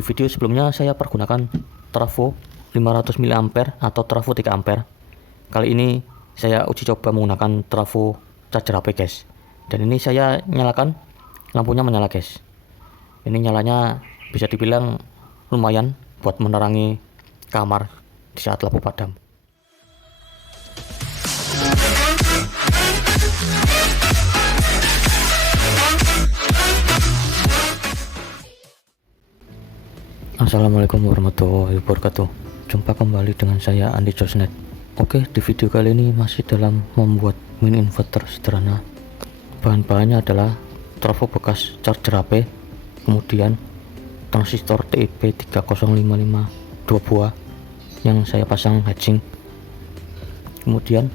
Di video sebelumnya saya pergunakan trafo 500 mA atau trafo 3 ampere. Kali ini saya uji coba menggunakan trafo charger HP guys. Dan ini saya nyalakan, lampunya menyala guys. Ini nyalanya bisa dibilang lumayan buat menerangi kamar di saat lampu padam. Assalamualaikum warahmatullahi wabarakatuh. Jumpa kembali dengan saya Andi Josnet. Oke, di video kali ini masih dalam membuat mini inverter sederhana. Bahan-bahannya adalah trafo bekas charger HP, kemudian transistor TIP 3055 2 buah yang saya pasang hedging, kemudian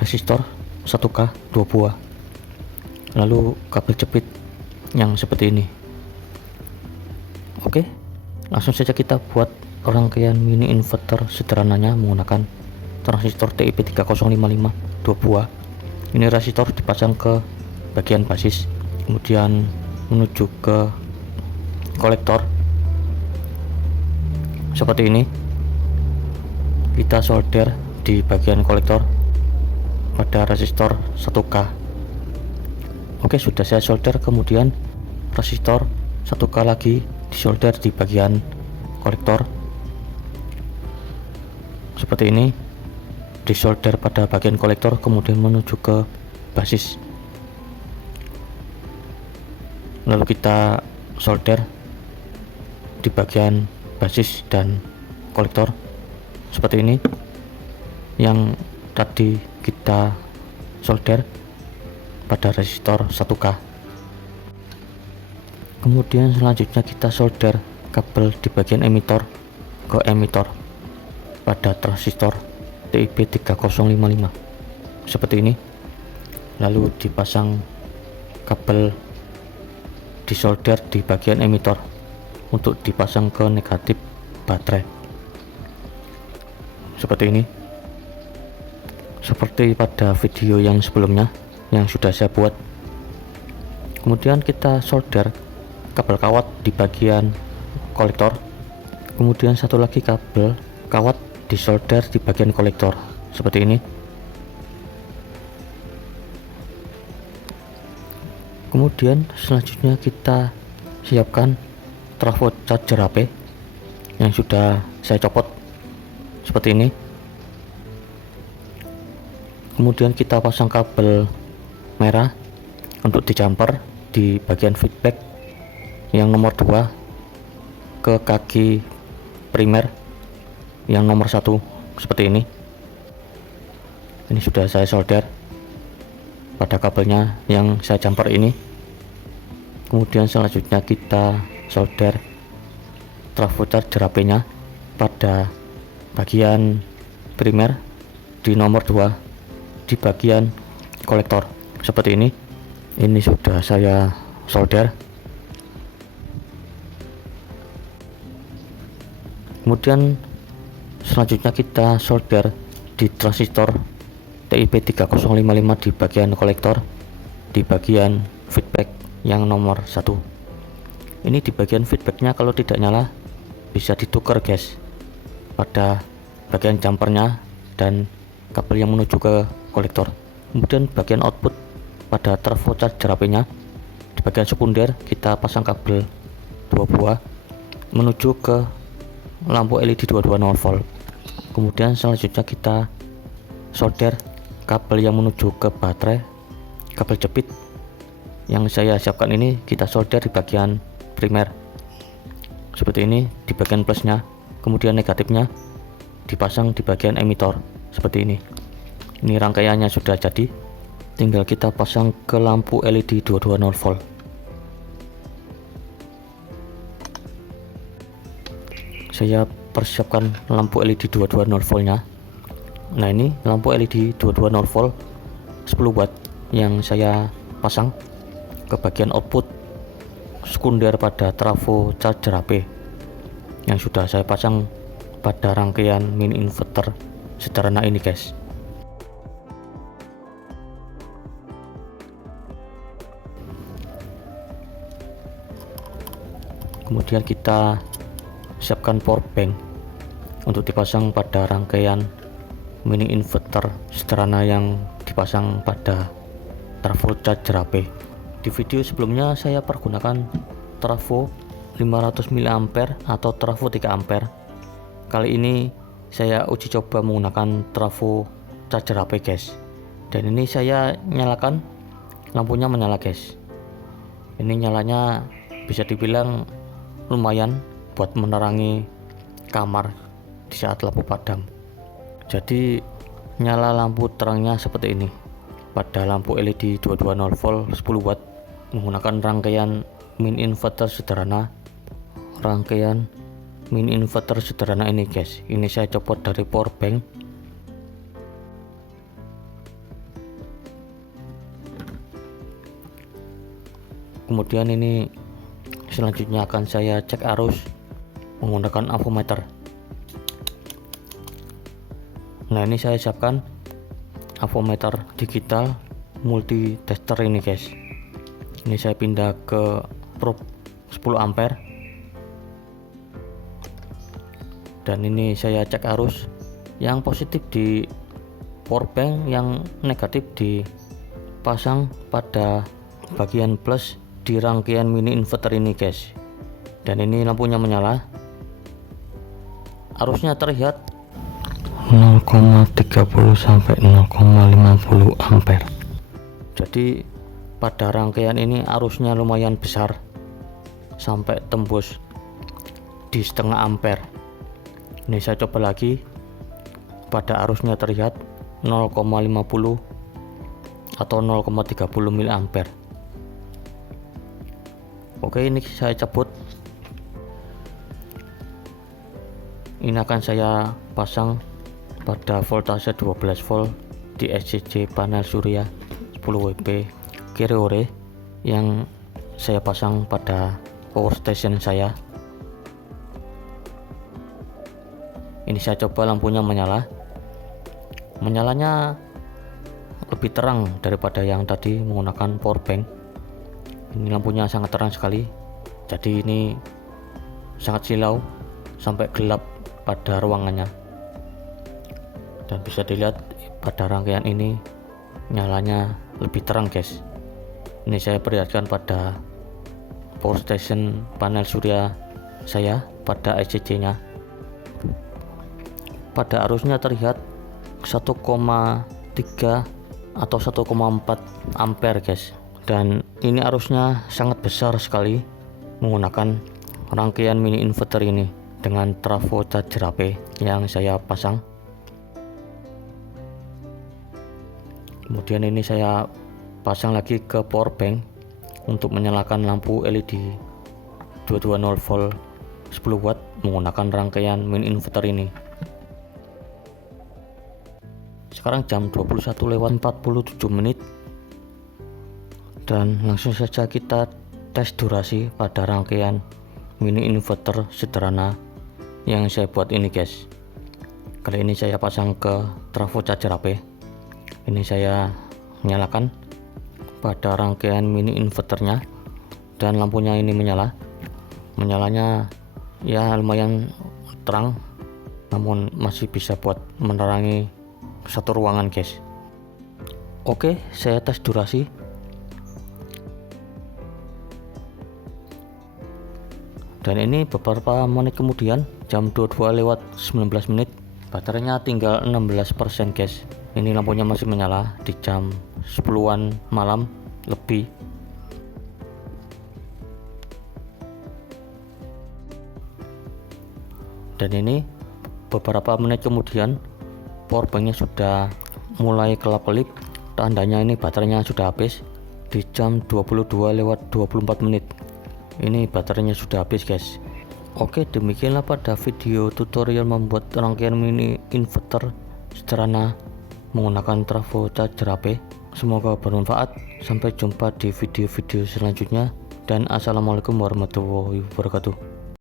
resistor 1K 2 buah, lalu kabel jepit yang seperti ini. Oke, langsung saja kita buat rangkaian mini inverter sederhananya menggunakan transistor TIP 3055 2 buah. Ini resistor dipasang ke bagian basis, kemudian menuju ke kolektor seperti ini. Kita solder di bagian kolektor pada resistor 1K. Oke, sudah saya solder, kemudian resistor 1K lagi disolder di bagian kolektor seperti ini, disolder pada bagian kolektor kemudian menuju ke basis, lalu kita solder di bagian basis dan kolektor seperti ini yang tadi kita solder pada resistor 1K. Kemudian selanjutnya kita solder kabel di bagian emitor ke emitor pada transistor TIP 3055 seperti ini, lalu dipasang kabel disolder di bagian emitor untuk dipasang ke negatif baterai seperti ini, seperti pada video yang sebelumnya yang sudah saya buat. Kemudian kita solder kabel kawat di bagian kolektor, kemudian satu lagi kabel kawat disolder di bagian kolektor seperti ini. Kemudian selanjutnya kita siapkan trafo charger HP yang sudah saya copot seperti ini. Kemudian kita pasang kabel merah untuk di jumper di bagian feedback yang nomor 2 ke kaki primer yang nomor 1 seperti ini. Ini sudah saya solder pada kabelnya yang saya jumper ini. Kemudian selanjutnya kita solder trafo charger HP nya pada bagian primer di nomor 2 di bagian kolektor seperti ini. Ini sudah saya solder. Kemudian selanjutnya kita solder di transistor TIP 3055 di bagian kolektor di bagian feedback yang nomor 1. Ini di bagian feedbacknya kalau tidak nyala bisa ditukar guys pada bagian jumpernya dan kabel yang menuju ke kolektor. Kemudian bagian output pada trafo charger HP nya di bagian sekunder kita pasang kabel 2 buah menuju ke lampu LED 220 volt. Kemudian selanjutnya kita solder kabel yang menuju ke baterai, kabel jepit yang saya siapkan ini kita solder di bagian primer seperti ini di bagian plusnya, kemudian negatifnya dipasang di bagian emitor seperti ini. Ini rangkaiannya sudah jadi, tinggal kita pasang ke lampu LED 220 volt. Saya persiapkan lampu LED 220 voltnya. Nah, ini lampu LED 220 volt 10 watt yang saya pasang ke bagian output sekunder pada trafo charger HP yang sudah saya pasang pada rangkaian mini inverter sederhana ini guys. Kemudian kita siapkan power bank untuk dipasang pada rangkaian mini inverter sederhana yang dipasang pada trafo charger HP. Di video sebelumnya saya pergunakan trafo 500 mA atau trafo 3 ampere. Kali ini saya uji coba menggunakan trafo charger HP guys, dan ini saya nyalakan, lampunya menyala guys. Ini nyalanya bisa dibilang lumayan buat menerangi kamar di saat lampu padam. Jadi nyala lampu terangnya seperti ini pada lampu LED 220 volt 10 watt menggunakan rangkaian mini inverter sederhana. Rangkaian mini inverter sederhana ini guys, ini saya copot dari power bank. Kemudian ini selanjutnya akan saya cek arus menggunakan avometer. Nah, ini saya siapkan avometer digital multi tester ini guys. Ini saya pindah ke probe 10 ampere, dan ini saya cek arus yang positif di power bank, yang negatif dipasang pada bagian plus di rangkaian mini inverter ini guys. Dan ini lampunya menyala, arusnya terlihat 0,30 sampai 0,50 ampere. Jadi pada rangkaian ini arusnya lumayan besar sampai tembus di setengah ampere. Ini saya coba lagi, pada arusnya terlihat 0,50 atau 0,30 mA. Oke, ini saya cabut. Ini akan saya pasang pada voltase 12 volt di SCC panel surya 10 WP Kireore yang saya pasang pada power station saya. Ini saya coba lampunya menyala. Menyalanya lebih terang daripada yang tadi menggunakan power bank. Ini lampunya sangat terang sekali, jadi ini sangat silau sampai gelap pada ruangannya. Dan bisa dilihat pada rangkaian ini nyalanya lebih terang guys. Ini saya perlihatkan pada power station panel surya saya pada SCC nya. Pada arusnya terlihat 1,3 atau 1,4 ampere guys, dan ini arusnya sangat besar sekali menggunakan rangkaian mini inverter ini dengan trafo charger HP yang saya pasang. Kemudian ini saya pasang lagi ke power bank untuk menyalakan lampu LED 220 volt 10 watt menggunakan rangkaian mini inverter ini. Sekarang jam 21:47 dan langsung saja kita tes durasi pada rangkaian mini inverter sederhana yang saya buat ini guys. Kali ini saya pasang ke trafo charger HP. Ini saya nyalakan pada rangkaian mini inverternya, dan lampunya ini menyala. Menyalanya ya lumayan terang, namun masih bisa buat menerangi satu ruangan guys. Oke, saya tes durasi. Dan ini beberapa menit kemudian, jam 22:19, baterainya tinggal 16% guys. Ini lampunya masih menyala di jam 10-an malam lebih. Dan ini beberapa menit kemudian powerbanknya sudah mulai kelap-kelip, tandanya ini baterainya sudah habis. Di jam 22:24 ini baterainya sudah habis guys. Oke, demikianlah pada video tutorial membuat rangkaian mini inverter sederhana menggunakan trafo charger HP. Semoga bermanfaat. Sampai jumpa di video-video selanjutnya, dan assalamualaikum warahmatullahi wabarakatuh.